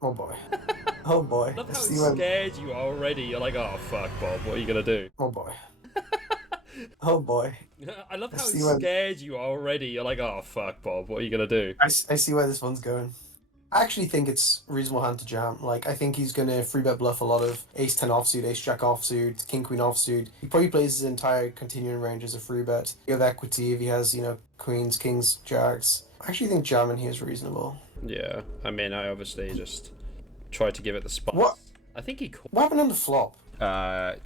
Oh boy. Oh boy. I love I how see where. scared you are already. You're like, oh fuck, Bob, what are you gonna do? Oh boy. Oh boy. I love I how see where. scared you are already. You're like, oh fuck, Bob, what are you gonna do? I see where this one's going. I actually think it's reasonable hand to jam. Like, I think he's gonna free bet bluff a lot of ace 10 offsuit, ace jack offsuit, king queen offsuit. He probably plays his entire continuing range as a free bet. You have equity if he has, queens, kings, jacks. I actually think jamming here is reasonable. Yeah, I mean, I obviously just tried to give it the What spice. I think he called. what happened on the flop?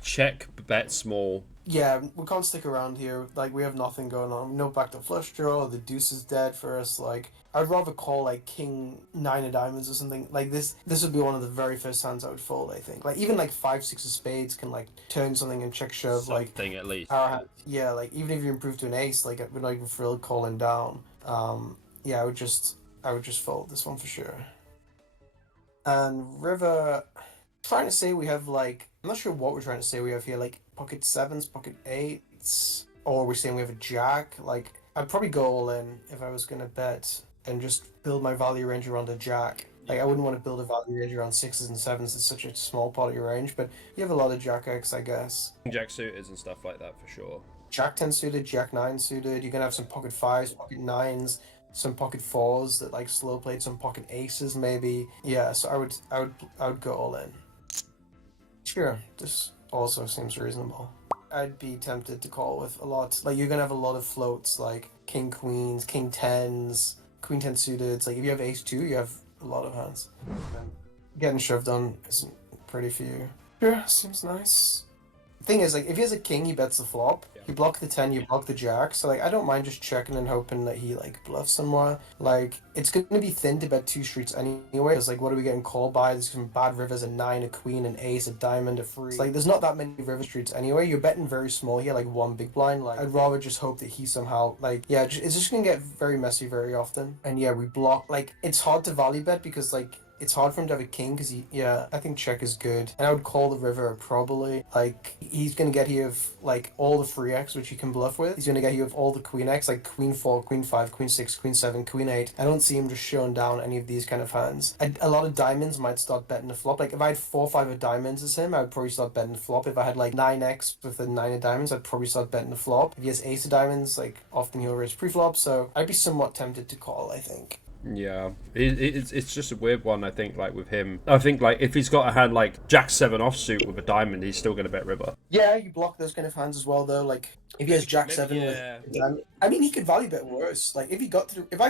Check, bet small. Yeah, we can't stick around here. Like, we have nothing going on. No backdoor flush draw. The deuce is dead for us. Like, I'd rather call like king nine of diamonds or something. Like this. This would be one of the very first hands I would fold. I think. Like even like five six of spades can like turn something and check shove. Like Something at least. our hand. Yeah. Like even if you improve to an ace, like we're not even thrilled calling down. Yeah. I would just fold this one for sure. And river. Trying to say we have like I'm not sure what we're trying to say we have here like pocket sevens, pocket eights, or we're saying we have a jack. Like I'd probably go all in if I was gonna bet and just build my value range around a jack. Like I wouldn't want to build a value range around sixes and sevens. It's such a small part of your range, but you have a lot of jack X, I guess. Jack suitors and stuff like that for sure. Jack 10 suited, Jack 9 suited. You're gonna have some pocket fives, pocket nines, some pocket fours that like slow played, some pocket aces maybe. Yeah, so I would go all in. Sure, this also seems reasonable. I'd be tempted to call with a lot. Like you're gonna have a lot of floats, like king queens, king tens, queen ten suited. It's like if you have ace two, you have a lot of hands. And getting shoved on isn't pretty for you. Sure, seems nice. Thing is, like, if he has a king, he bets the flop. Yeah. You block the 10, you block the jack. So, like, I don't mind just checking and hoping that he, like, bluffs somewhere. Like, it's going to be thin to bet two streets anyway. It's like, what are we getting called by? There's some bad rivers, a 9, a queen, an ace, a diamond, a free. It's like, there's not that many river streets anyway. You're betting very small here, like one big blind. Like, I'd rather just hope that he somehow, like, yeah, it's just going to get very messy very often. And yeah, we block, like, it's hard to value bet because, like, it's hard for him to have a king because yeah, I think check is good. And I would call the river probably. Like, he's going to get here with, like, all the free X, which he can bluff with. He's going to get here with all the queen X, like queen 4, queen 5, queen 6, queen 7, queen 8. I don't see him just showing down any of these kind of hands. A lot of diamonds might start betting the flop. Like, if I had 4 5 of diamonds as him, I would probably start betting the flop. If I had, like, 9X with the 9 of diamonds, I'd probably start betting the flop. If he has ace of diamonds, like, often he'll raise pre-flop. So I'd be somewhat tempted to call, I think. Yeah, it's just a weird one. I think like with him, I think like if he's got a hand like Jack seven offsuit with a diamond, he's still gonna bet river. Yeah, you block those kind of hands as well, though. Like if he has Jack Maybe, seven with, yeah. I mean, he could value bet worse. Like if I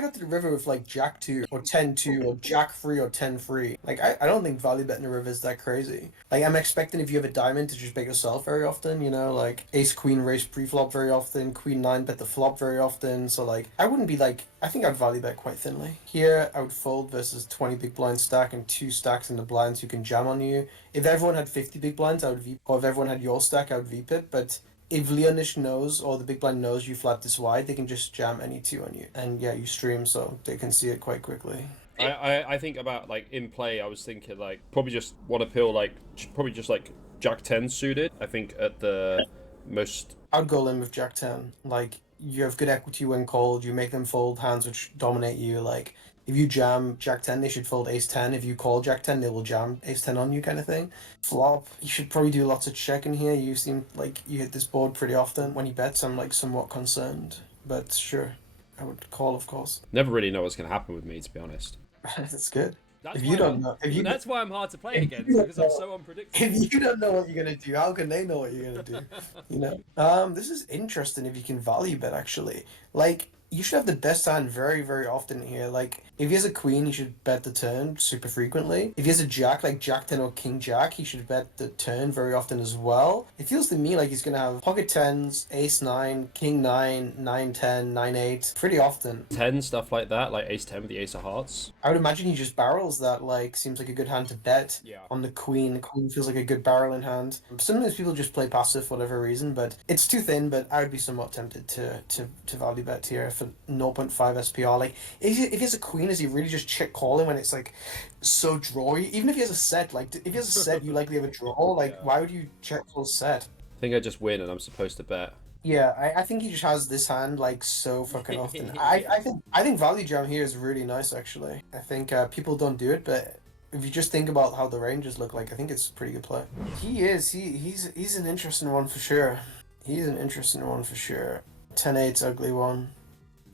got to the river with like Jack two or 10-2 or Jack free or 10-3, like I don't think value betting the river is that crazy. Like I'm expecting if you have a diamond to just bet yourself very often. Like Ace Queen race pre-flop very often, Queen nine bet the flop very often. So like I wouldn't be like I think I'd value bet quite thinly. Here I would fold versus 20 big blind stack and two stacks in the blinds who can jam on you. If everyone had 50 big blinds, I would VP. Or if everyone had your stack, I would VP it. But if Leonish knows or the big blind knows you flat this wide, they can just jam any two on you. And yeah, you stream so they can see it quite quickly. I think about like in play. I was thinking like probably just want to pill like probably just like Jack 10 suited. I think at the most. I'd go in with Jack 10. Like, you have good equity when called, you make them fold hands which dominate you. Like, if you jam Jack 10, they should fold Ace 10. If you call Jack 10, they will jam Ace 10 on you, kind of thing. Flop, you should probably do lots of checking here. You seem like you hit this board pretty often. When he bets, I'm like somewhat concerned. But sure, I would call, of course. Never really know what's gonna happen with me, to be honest. That's good. That's If why you I'm, don't know, if you that's why I'm hard to play if against you don't because I'm know, so unpredictable. if you don't know what you're gonna do, how can they know what you're gonna do? This is interesting if you can value bet actually. Like you should have the best hand very, very often here. Like if he has a queen, he should bet the turn super frequently. If he has a jack, like Jack 10 or King Jack, he should bet the turn very often as well. It feels to me like he's gonna have pocket tens, ace nine, king nine, 9-10, 9-8 pretty often. 10 stuff like that, like Ace 10 with the Ace of Hearts. I would imagine he just barrels that, like, seems like a good hand to bet Yeah. on the queen. The queen feels like a good barreling hand. Sometimes people just play passive for whatever reason, but it's too thin, but I would be somewhat tempted to value bet here for 0.5 SPR. Like, if he has a queen, is he really just check calling when it's, like, so drawy? Even if he has a set, like, if he has a set, you likely have a draw. Like, Yeah. why would you check full set? I think I just win and I'm supposed to bet. Yeah, I think he just has this hand like so fucking often. I think value jam here is really nice actually. I think people don't do it, but if you just think about how the ranges look like, I think it's a pretty good play. He is. He's an interesting one for sure. He's an interesting one for sure. 10-8's ugly one.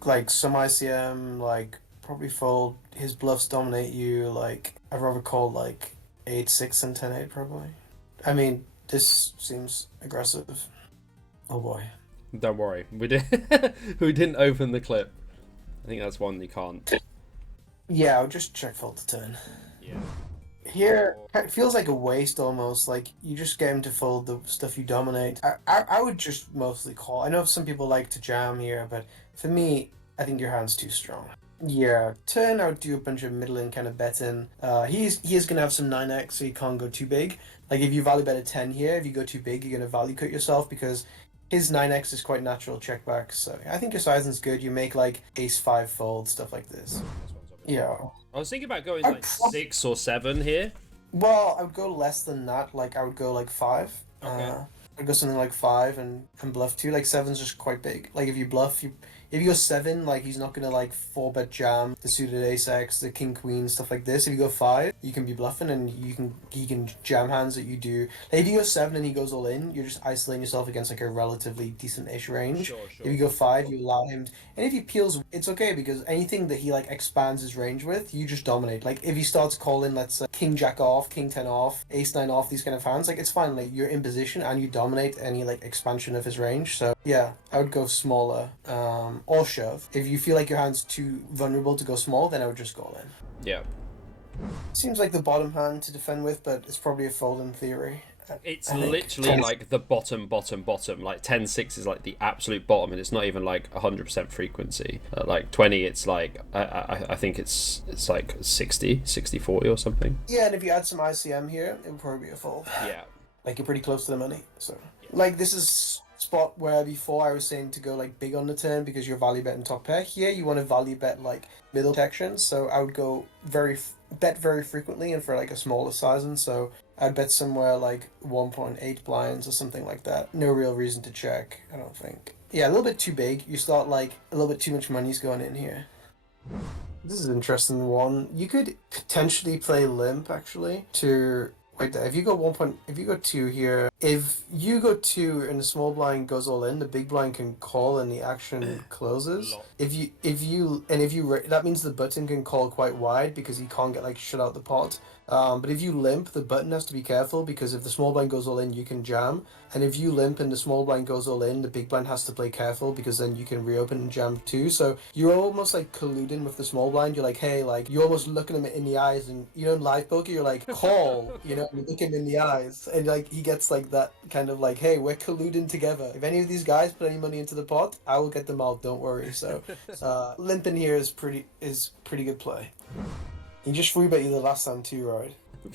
Like some ICM, like probably fold. His bluffs dominate you. Like I'd rather call like 8-6 and 10-8 probably. I mean, this seems aggressive. Oh boy. Don't worry, we did. We didn't open the clip. I think that's one you can't. Yeah, I would just check fold to turn. Yeah. Here, it feels like a waste almost. Like you just get him to fold the stuff you dominate. I would just mostly call. I know some people like to jam here, but for me, I think your hand's too strong. Yeah, turn. I would do a bunch of middling kind of betting. He is gonna have some 9x, so you can't go too big. Like if you value bet a 10 here, if you go too big, you're gonna value cut yourself because his 9x is quite natural check back. So I think your sizing's good. You make like ace 5 fold stuff like this. Yeah. I was thinking about going like 6 or 7 here. Well, I would go less than that. Like I would go like 5. Okay. I'd go something like 5 and bluff 2. Like 7's just quite big. Like if you bluff, if you go 7, like he's not gonna like 4-bet jam the suited ace x, the king queen, stuff like this. If you go 5, you can be bluffing and he can jam hands that you do. Like if you go 7 and he goes all in, you're just isolating yourself against like a relatively decent-ish range. Sure. If you go 5, you allow him and if he peels, it's okay because anything that he like expands his range with, you just dominate. Like if he starts calling, let's say king jack off, king 10 off, ace 9 off, these kind of hands, like it's fine. Like you're in position and you dominate any like expansion of his range. So yeah, I would go smaller. Or shove. If you feel like your hand's too vulnerable to go small, then I would just go all in. Yeah. Seems like the bottom hand to defend with, but it's probably a fold in theory. It's literally like the bottom. Like 10-6 is like the absolute bottom, and it's not even like 100% frequency. Like 20, it's like I think it's like 60-40 or something. Yeah, and if you add some ICM here, it would probably be a fold. Yeah. Like you're pretty close to the money. So like this is spot where before I was saying to go like big on the turn because you're value betting top pair. Here you want to value bet like middle protection, so I would go bet very frequently and for like a smaller sizing. So I'd bet somewhere like 1.8 blinds or something like that. No real reason to check, I don't think. Yeah, a little bit too big. You start like a little bit too much money's going in here. This is an interesting one. You could potentially play limp actually to wait there. If you go 2 here, if you go 2 and the small blind goes all in, the big blind can call and the action closes. If you that means the button can call quite wide because he can't get like shut out the pot. But if you limp, the button has to be careful because if the small blind goes all in, you can jam. And if you limp and the small blind goes all in, the big blind has to play careful because then you can reopen and jam too. So you're almost like colluding with the small blind. You're like, hey, like you're almost looking him in the eyes, and you know in live poker you're like call, you know, you look him in the eyes, and like he gets like that kind of like, hey, we're colluding together. If any of these guys put any money into the pot, I will get them out. Don't worry. So limping here is pretty good play. He just free bet you the last time too, right?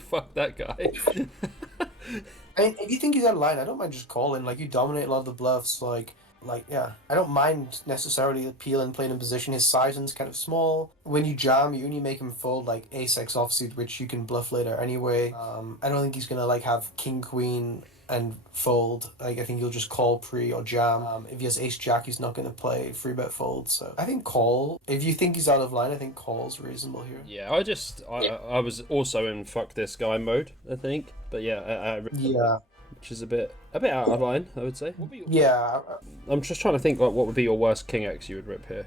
Fuck that guy. I mean, if you think he's out of line, I don't mind just calling. Like, you dominate a lot of the bluffs. Like yeah. I don't mind necessarily appealing, playing in position. His sizing's kind of small. When you jam, you only make him fold, like, ace-x offsuit, which you can bluff later anyway. I don't think he's gonna, like, have king-queen and fold. Like, I think he'll just call pre or jam. If he has ace-jack, he's not gonna play free bet fold. So I think call. If you think he's out of line, I think call's reasonable here. Yeah, I was also in fuck this guy mode, I think. But yeah, yeah. Which is a bit out of line, I would say. Yeah. I'm just trying to think like what would be your worst king X you would rip here.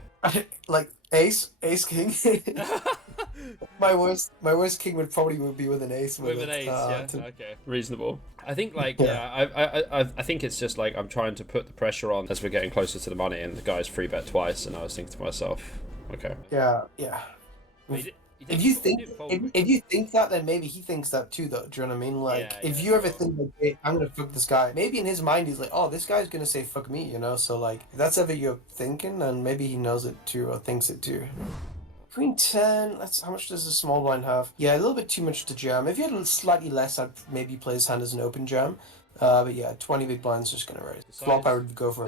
Like ace king. my worst king would probably be with an ace. With an ace, yeah. Okay, reasonable. I think like I think it's just like I'm trying to put the pressure on as we're getting closer to the money, and the guy's free bet twice, and I was thinking to myself, okay. Yeah. If you think that, then maybe he thinks that too, though. Do you know what I mean? Like, if you ever think like, hey, I'm gonna fuck this guy, maybe in his mind he's like, oh, this guy's gonna say fuck me, you know? So like, if that's ever your thinking, then maybe he knows it too or thinks it too. Queen 10. How much does the small blind have? Yeah, a little bit too much to jam. If you had slightly less, I'd maybe play his hand as an open jam. But yeah, 20 big blinds just gonna raise. Flop, I would go for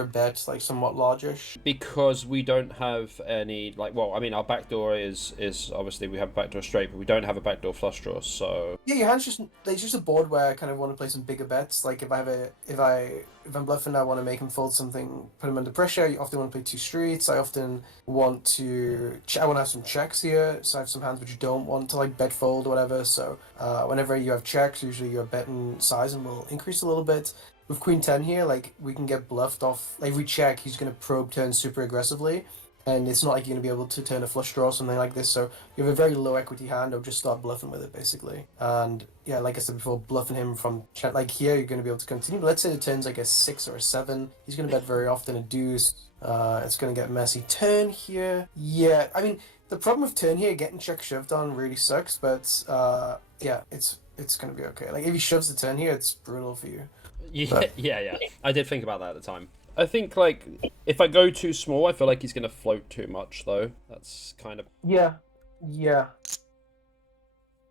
a bet, like somewhat largish. Because we don't have any, like, well, I mean, our backdoor is obviously we have a backdoor straight, but we don't have a backdoor flush draw, so... Yeah, your hand's just, it's just a board where I kind of want to play some bigger bets. Like, if I if I'm bluffing, I want to make him fold something, put him under pressure. You often want to play two streets. I often want to, I want to have some checks here. So I have some hands which you don't want to like bet fold or whatever. So whenever you have checks, usually your betting size and will increase a little bit. With Queen 10 here, like we can get bluffed off. Like if we check, he's going to probe turn super aggressively. And it's not like you're going to be able to turn a flush draw or something like this. So you have a very low equity hand, or just start bluffing with it, basically. And yeah, like I said before, bluffing him from like here, you're going to be able to continue. But let's say the turn's like a 6 or a 7. He's going to bet very often a deuce. It's going to get messy. Turn here. Yeah, I mean, the problem with turn here, getting check shoved on really sucks. But yeah, it's going to be okay. Like if he shoves the turn here, it's brutal for you. Yeah, But yeah. I did think about that at the time. I think like if I go too small, I feel like he's gonna float too much though. That's kind of yeah, yeah,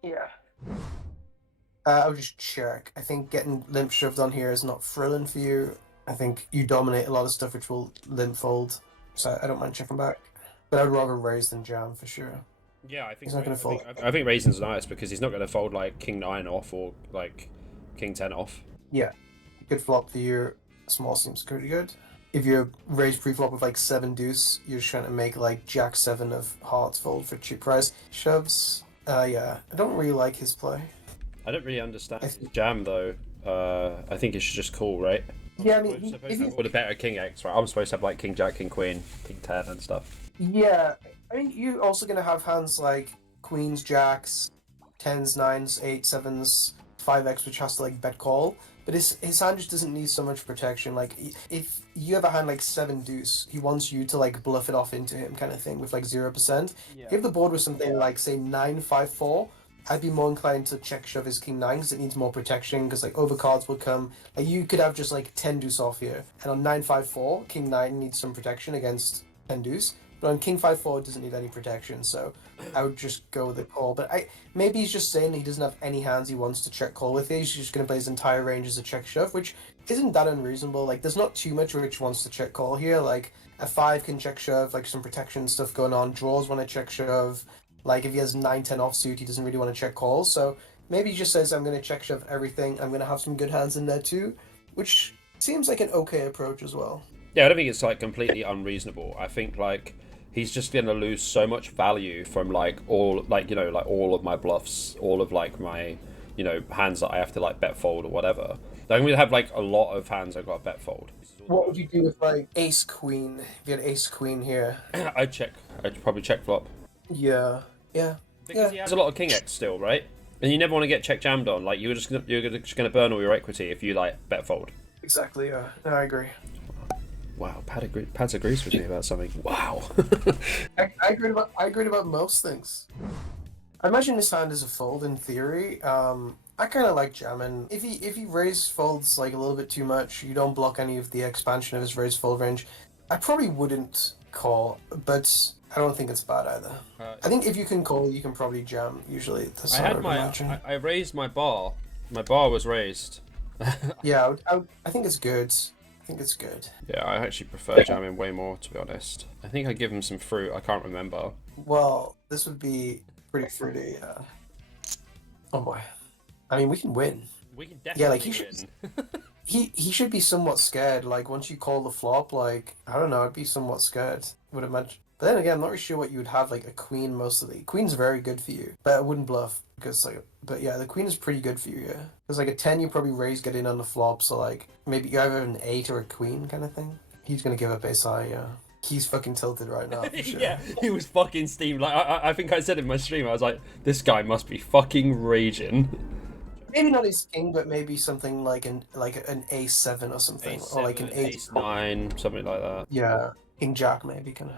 yeah. I would just check. I think getting limp shoved on here is not thrilling for you. I think you dominate a lot of stuff which will limp fold, so I don't mind checking back. But I would rather raise than jam for sure. yeah. I He's think not going to fold. I think raising's nice because he's not gonna fold like king 9 off or like king 10 off. Yeah, good flop for you. Small seems pretty good. If you raise pre-flop with like 7 deuce, you're just trying to make like jack 7 of hearts fold for cheap price. Shoves. Yeah, I don't really like his play. I don't really understand his jam though. I think it should just call, right? Yeah, I I'm mean, supposed to have all the better king X, right? I'm supposed to have like king jack, king queen, king 10 and stuff. yeah, I mean, you're also gonna have hands like queens, jacks, tens, nines, eight, sevens, 5x, which has to like bet call. But his hand just doesn't need so much protection. Like if you have a hand like 7 deuce, he wants you to like bluff it off into him, kind of thing, with like 0%. Yeah. If the board was something like say 9-5-4, I'd be more inclined to check shove his king 9 because it needs more protection. Because like overcards will come. Like you could have just like 10 deuce off here, and on 9-5-4, king 9 needs some protection against 10 deuce. But on king 5-4, it doesn't need any protection, so I would just go with the call. But maybe he's just saying he doesn't have any hands he wants to check call with. He's just going to play his entire range as a check shove, which isn't that unreasonable. Like there's not too much which wants to check call here. Like a 5 can check shove, like some protection stuff going on. Draws want to check shove. Like if he has 9-10 offsuit, he doesn't really want to check call. So maybe he just says I'm going to check shove everything. I'm going to have some good hands in there too, which seems like an okay approach as well. Yeah, I don't think it's like completely unreasonable. I think like he's just gonna lose so much value from like all like like all of my bluffs, all of like my hands that I have to like bet fold or whatever. Like, I'm gonna have like a lot of hands I got bet fold. What would you do with like ace queen? If you had ace queen here. I'd check. I'd probably check flop Yeah. Yeah. because he has a lot of king X still, right? And you never want to get check jammed on. Like you're just gonna burn all your equity if you like bet fold. Exactly. Yeah. No, I agree. Wow, Pat agrees with me about something. Wow. I agreed about most things. I imagine this hand is a fold in theory. I kind of like jamming. If he raise folds like a little bit too much, you don't block any of the expansion of his raise fold range. I probably wouldn't call, but I don't think it's bad either. I think if you can call, you can probably jam. Usually, that's I what had would my imagine. I raised my bar. My bar was raised. Yeah, I think it's good. I think it's good. Yeah, I actually prefer jamming way more, to be honest. I think I give him some fruit. I can't remember. Well, this would be pretty fruity. Oh boy. I mean, we can win. We can definitely Yeah, like he should. He should be somewhat scared. Like once you call the flop, like I don't know, I'd be somewhat scared. Would imagine. But then again, I'm not really sure what you would have. Like a queen mostly. Queen's very good for you, but I wouldn't bluff because like. But yeah, the queen is pretty good for you. Yeah, because like a 10, you probably raise get in on the flop. So like maybe you either have an 8 or a queen kind of thing. He's gonna give up ace high. Yeah, he's fucking tilted right now. For sure. Yeah, he was fucking steamed. Like I think I said in my stream, I was like, this guy must be fucking raging. Maybe not ace king, but maybe something like an ace 7 or something, or like an ace 9, something like that. Yeah, king jack maybe kind of.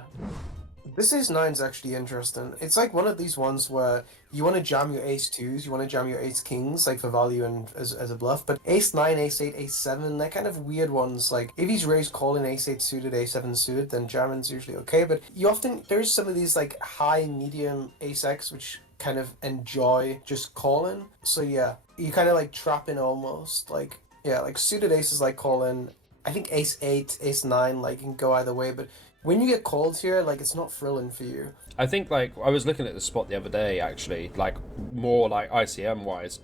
This ace 9's actually interesting. It's like one of these ones where you want to jam your ace 2s, you want to jam your ace kings, like for value and as a bluff, but ace 9, ace 8, ace 7, they're kind of weird ones. Like if he's raised calling ace 8 suited, ace 7 suited, then jamming's usually okay, but you often, there's some of these like high, medium ace X, which kind of enjoy just calling. So yeah, you kind of like trap in almost, like, yeah, like suited aces like calling. I think ace 8, ace 9, like can go either way, but when you get called here, like it's not thrilling for you. I think like I was looking at the spot the other day, actually, like more like ICM wise,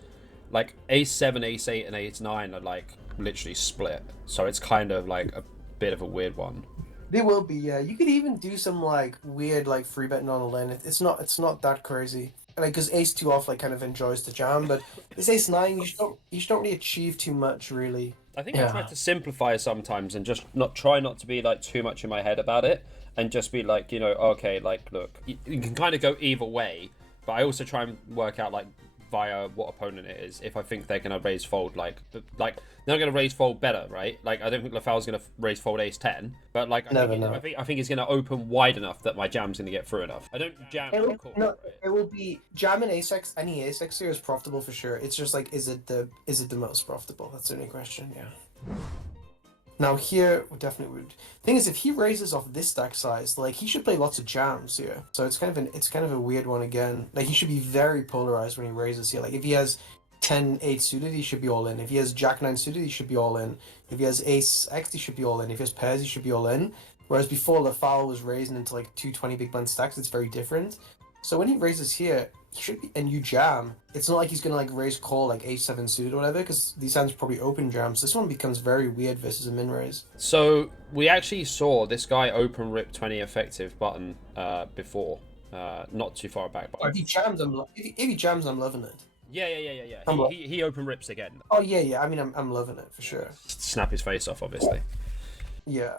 like ace 7, ace 8, and ace 9 are like literally split. So it's kind of like a bit of a weird one. They will be, yeah. You could even do some like weird like free betting on a lane. It's not that crazy. Like because ace two off like kind of enjoys the jam, but this ace nine you just don't really achieve too much really. I think I try Yeah. to simplify sometimes and just not to be like too much in my head about it, and just be like, okay, like look, you can kind of go either way, but I also try and work out like via what opponent it is. If I think they're gonna raise fold, like they're not gonna raise fold better, right? Like I don't think Lafal's gonna raise fold ace 10, but like Never know. I think he's gonna open wide enough that my jam's gonna get through enough. I don't jam. It will, Cool, no, right? it will be jamming ace-x. Any ace-x here is profitable for sure. It's just like, is it the most profitable? That's the only question. Yeah. Now here, we definitely would. Thing is, if he raises off this stack size, like he should play lots of jams here. So it's kind of a weird one again. Like he should be very polarized when he raises here. Like if he has 10-8 suited, he should be all in. If he has Jack 9 suited, he should be all in. If he has Ace X, he should be all in. If he has pairs, he should be all in. Whereas before, Lafal was raising into like 220 big blind stacks. It's very different. So when he raises here, he should be, and you jam. It's not like he's gonna like raise call like A7 suited or whatever, because these hands probably open jams. This one becomes very weird versus a min raise. So we actually saw this guy open rip 20 effective button before, not too far back. But If he jams, if he jams, I'm loving it. yeah. He open rips again. Oh yeah, yeah. I mean, I'm loving it for sure. Snap his face off, obviously. Yeah.